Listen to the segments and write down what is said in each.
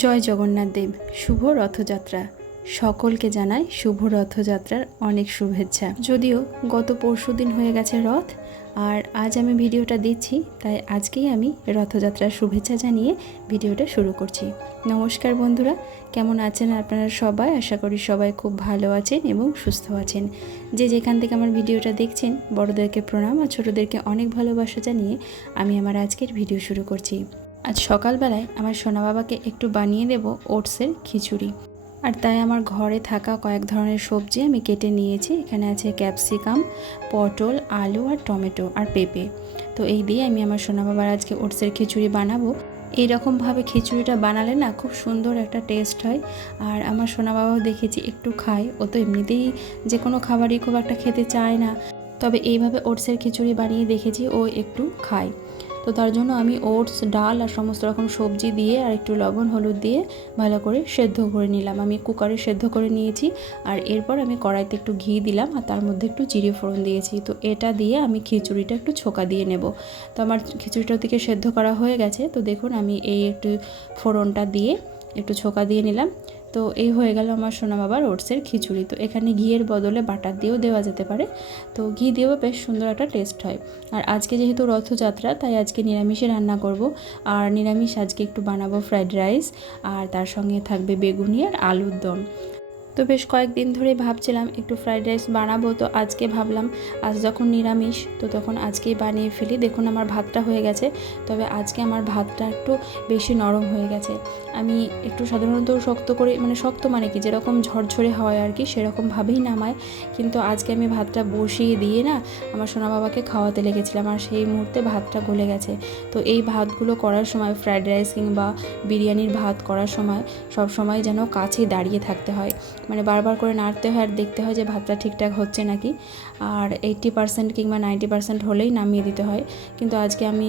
জয় জগন্নাথ দেব। শুভ রথযাত্রা। সকলকে জানাই শুভ রথযাত্রার অনেক শুভেচ্ছা। যদিও গত পরশুদিন হয়ে গেছে রথ, আর আজ আমি ভিডিওটা দিচ্ছি, তাই আজকেই আমি রথযাত্রার শুভেচ্ছা জানিয়ে ভিডিওটা শুরু করছি। নমস্কার বন্ধুরা, কেমন আছেন আপনারা সবাই? আশা করি সবাই খুব ভালো আছেন এবং সুস্থ আছেন। যে যেখান থেকে আমার ভিডিওটা দেখছেন, বড়োদেরকে প্রণাম আর ছোটোদেরকে অনেক ভালোবাসা জানিয়ে আমি আমার আজকের ভিডিও শুরু করছি। আজ সকালবেলায় আমার সোনা বাবাকে একটু বানিয়ে দেব ওটসের খিচুড়ি, আর তাই আমার ঘরে থাকা কয়েক ধরনের সবজি আমি কেটে নিয়েছি। এখানে আছে ক্যাপসিকাম, পটল, আলু আর টমেটো আর পেঁপে। তো এই দিয়ে আমি আমার সোনা বাবার আজকে ওটসের খিচুড়ি বানাবো। এইরকমভাবে খিচুড়িটা বানালে না খুব সুন্দর একটা টেস্ট হয়। আর আমার সোনা বাবাও দেখেছি একটু খায়, ও তো এমনিতেই যে কোনো খাবারই খুব একটা খেতে চায় না, তবে এইভাবে ওটসের খিচুড়ি বানিয়ে দেখেছি ও একটু খায়। তো তার জন্য আমি ওটস, ডাল আর সমস্ত রকম সবজি দিয়ে আর একটু লবণ হলুদ দিয়ে ভালো করে সেদ্ধ করে নিলাম। আমি কুকারে সেদ্ধ করে নিয়েছি, আর এরপর আমি কড়াইতে একটু ঘি দিলাম আর তার মধ্যে একটু জিরে ফোড়ন দিয়েছি। তো এটা দিয়ে আমি খিচুড়িটা একটু ছোকা দিয়ে নেব। তো আমার খিচুড়িটা ওদিকে সেদ্ধ করা হয়ে গেছে। তো দেখুন আমি এই একটু ফোড়নটা দিয়ে একটু ছোকা দিয়ে নিলাম। তো এই হয়ে গেল আমার সোনা বাবার ওটসের খিচুড়ি। তো এখানে ঘিয়ের বদলে বাটার দিয়েও দেওয়া যেতে পারে, তো ঘি দিয়েও বেশ সুন্দর একটা টেস্ট হয়। আর আজকে যেহেতু রথযাত্রা, তাই আজকে নিরামিষে রান্না করব। আর নিরামিষ আজকে একটু বানাবো ফ্রাইড রাইস, আর তার সঙ্গে থাকবে বেগুনি আর আলুর দম। তো বেশ কয়েকদিন ধরেই ভাবছিলাম একটু ফ্রাইড রাইস বানাবো, তো আজকে ভাবলাম আজ যখন নিরামিষ তো তখন আজকেই বানিয়ে ফেলি। দেখুন আমার ভাতটা হয়ে গেছে, তবে আজকে আমার ভাতটা একটু বেশি নরম হয়ে গেছে। আমি একটু সাধারণত শক্ত করে, মানে শক্ত মানে কি, যেরকম ঝরঝরে হয় আর কি সেরকমভাবেই নামায়, কিন্তু আজকে আমি ভাতটা বসিয়ে দিয়ে না আমার সোনা বাবাকে খাওয়াতে লেগেছিলাম, আর সেই মুহূর্তে ভাতটা গলে গেছে। তো এই ভাতগুলো করার সময়, ফ্রাইড রাইস কিংবা বিরিয়ানির ভাত করার সময় সব সময় যেন কাছেই দাঁড়িয়ে থাকতে হয়, মানে বারবার করে নাড়তে হয় আর দেখতে হয় যে ভাতটা ঠিকঠাক হচ্ছে নাকি। আর 80% কিংবা 90% হলেই নামিয়ে দিতে হয়। কিন্তু আজকে আমি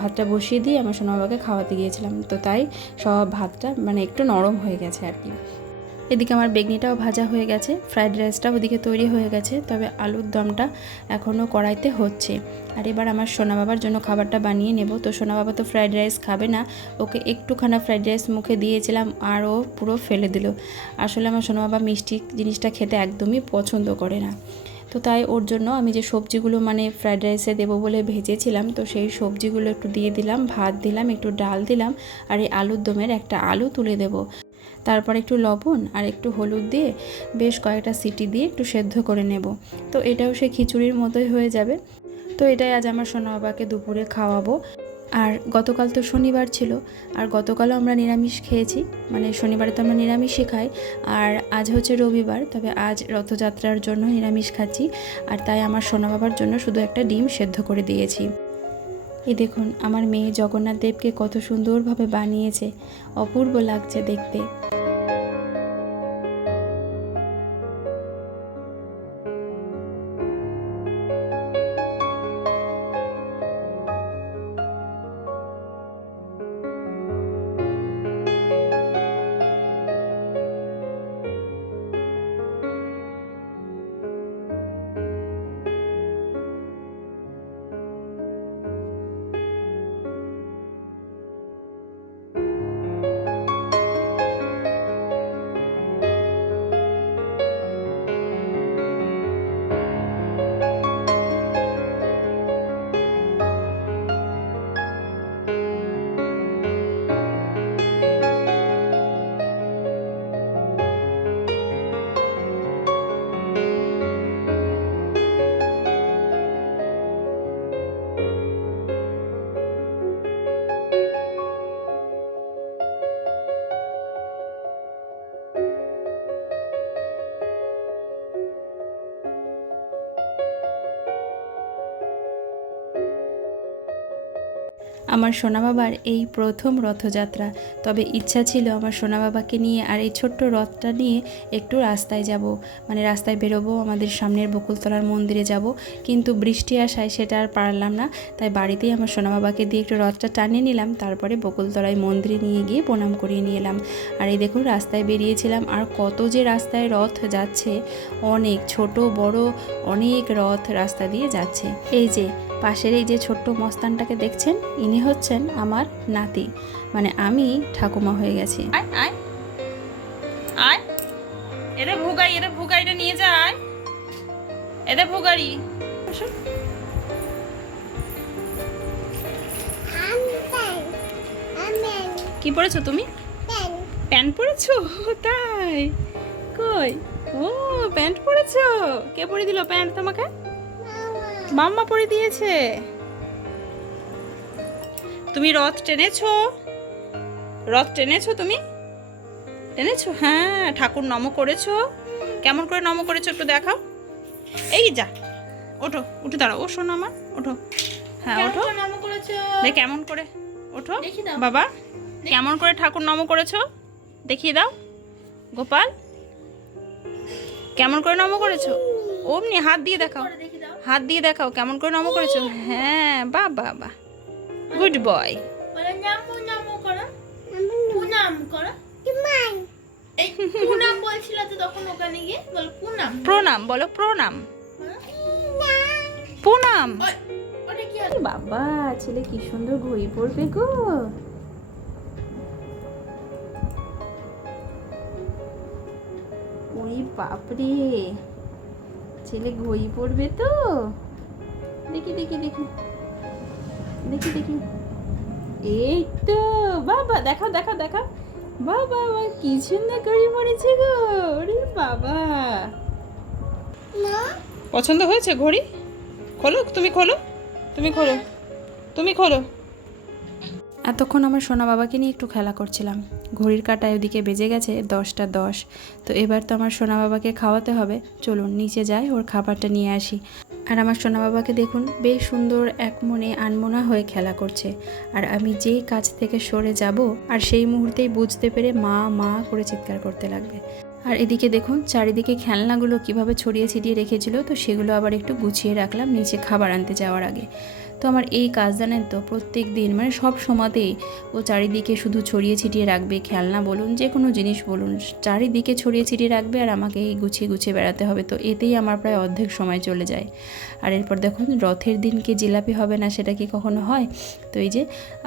ভাতটা বসিয়ে দিয়ে আমার সোনা বাবাকে খাওয়াতে গিয়েছিলাম, তো তাই সব ভাতটা মানে একটু নরম হয়ে গেছে আর কি। এদিকে আমার বেগনিটাও ভাজা হয়ে গেছে, ফ্রাইড রাইসটাও ওদিকে তৈরি হয়ে গেছে, তবে আলুর দমটা এখনও কড়াইতে হচ্ছে। আর এবার আমার সোনা বাবার জন্য খাবারটা বানিয়ে নেব। তো সোনা বাবা তো ফ্রাইড রাইস খাবে না, ওকে একটুখানা ফ্রাইড রাইস মুখে দিয়েছিলাম আর ও পুরো ফেলে দিল। আসলে আমার সোনা বাবা মিষ্টি জিনিসটা খেতে একদমই পছন্দ করে না। তো তাই ওর জন্য আমি যে সবজিগুলো মানে ফ্রাইড রাইসে দেবো বলে ভেজেছিলাম, তো সেই সবজিগুলো একটু দিয়ে দিলাম, ভাত দিলাম, একটু ডাল দিলাম, আর এই আলুর দমের একটা আলু তুলে দেবো। তারপর একটু লবণ আর একটু হলুদ দিয়ে বেশ কয়েকটা সিটি দিয়ে একটু সেদ্ধ করে নেব। তো এটাও সে খিচুড়ির মতোই হয়ে যাবে। তো এটাই আজ আমার সোনা বাবাকে দুপুরে খাওয়াবো। আর গতকাল তো শনিবার ছিল, আর গতকালও আমরা নিরামিষ খেয়েছি, মানে শনিবারে তো আমরা নিরামিষই খাই, আর আজ হচ্ছে রবিবার, তবে আজ রথযাত্রার জন্য নিরামিষ খাচ্ছি। আর তাই আমার সোনা বাবার জন্য শুধু একটা ডিম সেদ্ধ করে দিয়েছি। এই দেখুন আমার মেয়ে জগন্নাথ দেবকে কত সুন্দরভাবে বানিয়েছে, অপূর্ব লাগছে দেখতে। আমার সোনা বাবার এই প্রথম রথযাত্রা, তবে ইচ্ছা ছিল আমার সোনা বাবাকে নিয়ে আর এই ছোট্ট রথটা নিয়ে একটু রাস্তায় যাব, মানে রাস্তায় বেরোবো, আমাদের সামনের বকুলতলার মন্দিরে যাব, কিন্তু বৃষ্টি আসায় সেটা আর পারলাম না। তাই বাড়িতেই আমার সোনা বাবাকে দিয়ে একটু রথটা টানিয়ে নিলাম, তারপরে বকুলতলায় মন্দিরে নিয়ে গিয়ে প্রণাম করিয়ে নিয়ে এলাম। আর এই দেখুন রাস্তায় বেরিয়েছিলাম, আর কত যে রাস্তায় রথ যাচ্ছে, অনেক ছোট বড় অনেক রথ রাস্তা দিয়ে যাচ্ছে। এই যে পাশের এই যে ছোট্ট মস্তানটাকে দেখছেন, ইনি হচ্ছেন আমার নাতি, মানে আমি ঠাকুমা হয়ে গেছি। আয় আয় আয়, এদের ভুগাইটা নিয়ে যায়, এদের ভুগারি। কি পরেছো তুমি? প্যান্ট পরেছো? তাই? কই? ও প্যান্ট পরেছো? কে পরে দিল প্যান্ট তোমাকে? মাম্মা পরে দিয়েছে। তুমি রথ টেনেছো? রথ টেনেছো তুমি? টেনেছো? হ্যাঁ। ঠাকুর নম করেছো? কেমন করে নম করেছো একটু দেখাও। এই যা, ওঠো, উঠে দাঁড়াও। ও শোনো আমার, ওঠো। হ্যাঁ ওঠো। দেখ কেমন করে, ওঠো বাবা। কেমন করে ঠাকুর নম করেছো দেখিয়ে দাও গোপাল। কেমন করে নম করেছো? অমনি হাত দিয়ে দেখাও, হাত দিয়ে দেখাও কেমন করে নম করেছো। হ্যাঁ বাহ বাহ বাহ, গুড বয়। প্রণাম বলো, প্রণাম, প্রণাম। বাবা ছেলে কি সুন্দর ঘড়ি পরবে গো। ওই বাপরে, ছেলে ঘড়ি পরবে তো। দেখি দেখি দেখি দেখি দেখি, এই তো বাবা, দেখাও দেখাও দেখাও। বাবা কি সুন্দর ঘড়ি পরেছে গো। ওরে বাবা, পছন্দ হয়েছে ঘড়ি? খোলো, তুমি খোলো, তুমি খোলো, তুমি খোলো। এতক্ষণ আমার সোনা বাবাকে নিয়ে একটু খেলা করছিলাম। ঘড়ির কাঁটায় ওদিকে বেজে গেছে 10টা 10। তো এবার তো আমার সোনা বাবাকে খাওয়াতে হবে। চলুন নিচে যাই, ওর খাবারটা নিয়ে আসি। আর আমার সোনা বাবাকে দেখুন বেশ সুন্দর এক মনে আনমনা হয়ে খেলা করছে। আর আমি যেই কাজ থেকে সরে যাব, আর সেই মুহূর্তেই বুঝতে পেরে মা মা করে চিৎকার করতে লাগবে। আর এদিকে দেখুন চারিদিকে খেলনাগুলো কিভাবে ছড়িয়ে ছিটিয়ে রেখেছিল, তো সেগুলো আবার একটু গুছিয়ে রাখলাম নিচে খাবার আনতে যাওয়ার আগে। তো আমার এই কাজ জানেন তো প্রত্যেক দিন, মানে সব সময়তেই ও চারিদিকে শুধু ছড়িয়ে ছিটিয়ে রাখবে, খেলনা বলুন যে কোনো জিনিস বলুন চারিদিকে ছড়িয়ে ছিটিয়ে রাখবে, আর আমাকে এই গুছিয়ে গুছিয়ে বেড়াতে হবে। তো এতেই আমার প্রায় অর্ধেক সময় চলে যায়। আর এরপর দেখুন রথের দিনকে জিলাপি হবে না, সেটা কি কখনো হয়? তো এই যে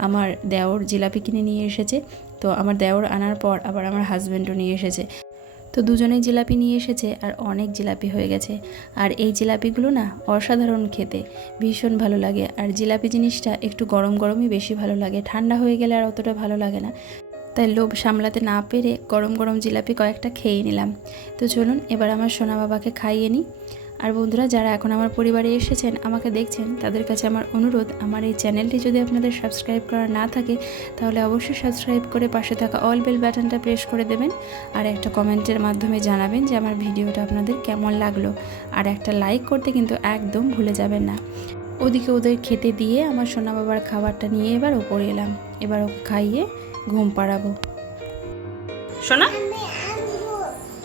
আমার দেওর জিলাপি কিনে নিয়ে এসেছে। তো আমার দেওর আনার পর আবার আমার হাজব্যান্ডও নিয়ে এসেছে। তো দুজনেই জিলাপি নিয়ে এসেছে, আর অনেক জিলাপি হয়ে গেছে। আর এই জিলাপিগুলো না অসাধারণ খেতে, ভীষণ ভালো লাগে। আর জিলাপি জিনিসটা একটু গরম গরমই বেশি ভালো লাগে, ঠান্ডা হয়ে গেলে আর অতটা ভালো লাগে না। তাই লোভ সামলাতে না পেরে গরম গরম জিলাপি কয়েকটা খেয়ে নিলাম। তো চলুন এবার আমার সোনা বাবাকে খাইয়ে নিই। আর বন্ধুরা যারা এখন আমার পরিবারে এসেছেন, আমাকে দেখছেন, তাদের কাছে আমার অনুরোধ, আমার এই চ্যানেলটি যদি আপনাদের সাবস্ক্রাইব করা না থাকে তাহলে অবশ্যই সাবস্ক্রাইব করে পাশে থাকা অল বেল বাটনটা প্রেস করে দেবেন। আর একটা কমেন্টের মাধ্যমে জানাবেন যে আমার ভিডিওটা আপনাদের কেমন লাগলো। আর একটা লাইক করতে কিন্তু একদম ভুলে যাবেন না। ওদিকে ওদের খেতে দিয়ে আমার সোনা বাবার খাবারটা নিয়ে এবার ওপরে এলাম। এবার ওকে খাইয়ে ঘুম পাড়াবো। সোনা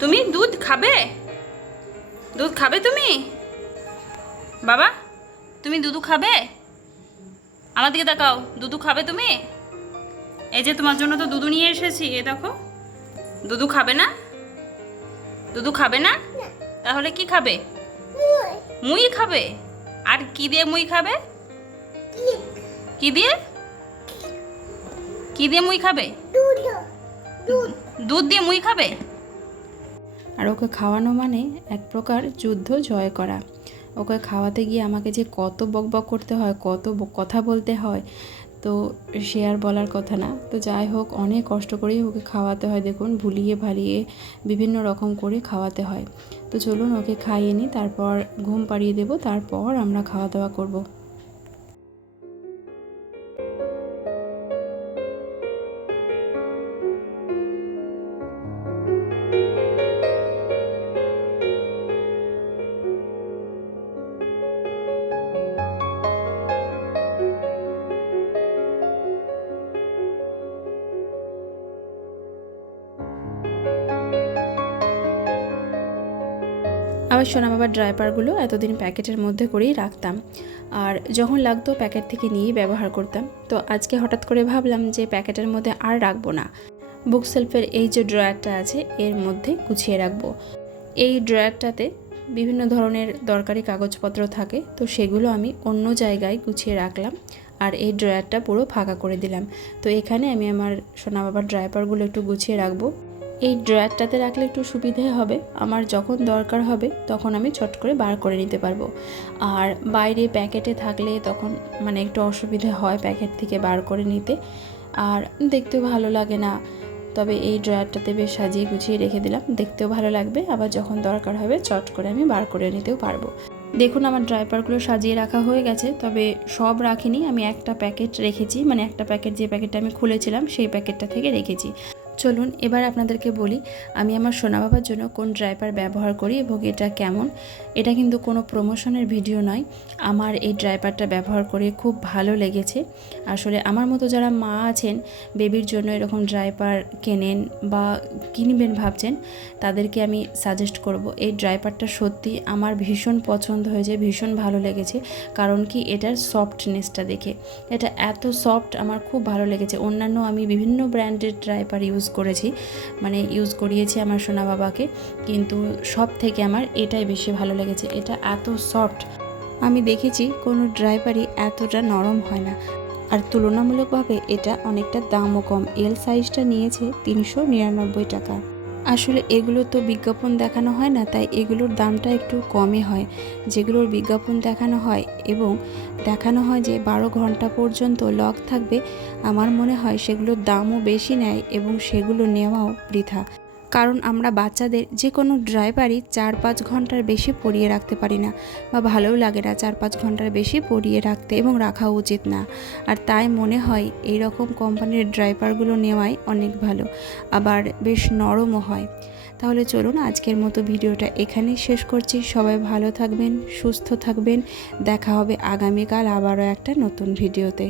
তুমি দুধ খাবে? দুধ খাবে তুমি? বাবা তুমি দুধু খাবে? আমার দিকে তাকাও, দুধু খাবে তুমি? এই যে তোমার জন্য তো দুধু নিয়ে এসেছি, এ দেখো। দুধু খাবে না? দুধু খাবে না? তাহলে কি খাবে? মুই খাবে। আর কি দিয়ে মুই খাবে? কি দিয়ে? কি দিয়ে মুই খাবে? দুধ দিয়ে মুই খাবে। আর ওকে খাওয়ানো মানে এক প্রকার যুদ্ধ জয় করা। ওকে খাওয়াতে গিয়ে আমাকে যে কত বকবক করতে হয়, কত কথা বলতে হয়, তো সে আর বলার কথা না। তো যাই হোক অনেক কষ্ট করেই ওকে খাওয়াতে হয়, দেখুন ভুলিয়ে ভালিয়ে বিভিন্ন রকম করে খাওয়াতে হয়। তো চলুন ওকে খাইয়ে নিই, তারপর ঘুম পাড়িয়ে দেবো, তারপর আমরা খাওয়া দাওয়া করব। আবার সোনা বাবার ড্রাইপারগুলো এতদিন প্যাকেটের মধ্যে করেই রাখতাম, আর যখন লাগতো প্যাকেট থেকে নিয়েই ব্যবহার করতাম। তো আজকে হঠাৎ করে ভাবলাম যে প্যাকেটের মধ্যে আর রাখবো না, বুক সেলফের এই যে ড্রয়ারটা আছে এর মধ্যে গুছিয়ে রাখবো। এই ড্রয়ারটাতে বিভিন্ন ধরনের দরকারি কাগজপত্র থাকে, তো সেগুলো আমি অন্য জায়গায় গুছিয়ে রাখলাম আর এই ড্রয়ারটা পুরো ফাঁকা করে দিলাম। তো এখানে আমি আমার সোনা বাবার ড্রাইপারগুলো একটু গুছিয়ে রাখবো। এই ড্রয়ারটাতে রাখলে একটু সুবিধে হবে, আমার যখন দরকার হবে তখন আমি চট করে বার করে নিতে পারবো। আর বাইরে প্যাকেটে থাকলে তখন মানে একটু অসুবিধে হয় প্যাকেট থেকে বার করে নিতে, আর দেখতেও ভালো লাগে না। তবে এই ড্রয়ারটাতে বেশ সাজিয়ে গুছিয়ে রেখে দিলাম, দেখতেও ভালো লাগবে, আবার যখন দরকার হবে চট করে আমি বার করে নিতেও পারবো। দেখুন আমার ড্রাইপারগুলো সাজিয়ে রাখা হয়ে গেছে, তবে সব রাখিনি, আমি একটা প্যাকেট রেখেছি, মানে একটা প্যাকেট যে প্যাকেটটা আমি খুলেছিলাম সেই প্যাকেটটা থেকে রেখেছি। চলুন এবার আপনাদেরকে বলি আমি আমার সোনা বাবার জন্য কোন ড্রাইপার ব্যবহার করি এবং এটা কেমন। এটা কিন্তু কোনো প্রমোশনের ভিডিও নয়, আমার এই ড্রাইপারটা ব্যবহার করে খুব ভালো লেগেছে। আসলে আমার মতো যারা মা আছেন, বেবির জন্য এরকম ড্রাইপার কেনেন বা কিনবেন ভাবছেন, তাদেরকে আমি সাজেস্ট করব এই ড্রাইপারটা। সত্যি আমার ভীষণ পছন্দ হয়েছে, ভীষণ ভালো লেগেছে। কারণ কি এটার সফটনেসটা দেখে, এটা এত সফট আমার খুব ভালো লেগেছে। অন্যান্য আমি বিভিন্ন ব্র্যান্ডের ড্রাইপার ইউজ করিয়েছি আমার সোনা বাবাকে, কিন্তু সব থেকে আমার এটাই বেশি ভালো লেগেছে। এটা এত সফট, আমি দেখেছি কোনো ড্রাইপারই এতটা নরম হয় না। আর তুলনামূলকভাবে এটা অনেকটা দামও কম, এল সাইজটা নিয়েছে 399 টাকা। আসলে এগুলো তো বিজ্ঞাপন দেখানো হয় না, তাই এগুলোর দামটা একটু কমই হয়। যেগুলোর বিজ্ঞাপন দেখানো হয় এবং দেখানো হয় যে 12 ঘন্টা পর্যন্ত লক থাকবে, আমার মনে হয় সেগুলোর দামও বেশি নেয় এবং সেগুলো নেওয়াও বৃথা। কারণ আমরা বাচ্চাদের যে কোনো ড্রাইভারই 4-5 ঘন্টার বেশি পরিয়ে রাখতে পারি না, বা ভালোও লাগে না 4-5 ঘন্টার বেশি পরিয়ে রাখতে, এবং রাখা উচিত না। আর তাই মনে হয় এই রকম কোম্পানির ড্রাইপারগুলো নেওয়াই অনেক ভালো, আবার বেশ নরমও হয়। তাহলে চলুন আজকের মতো ভিডিওটা এখানেই শেষ করছি। সবাই ভালো থাকবেন, সুস্থ থাকবেন, দেখা হবে আগামীকাল আবারও একটা নতুন ভিডিওতে।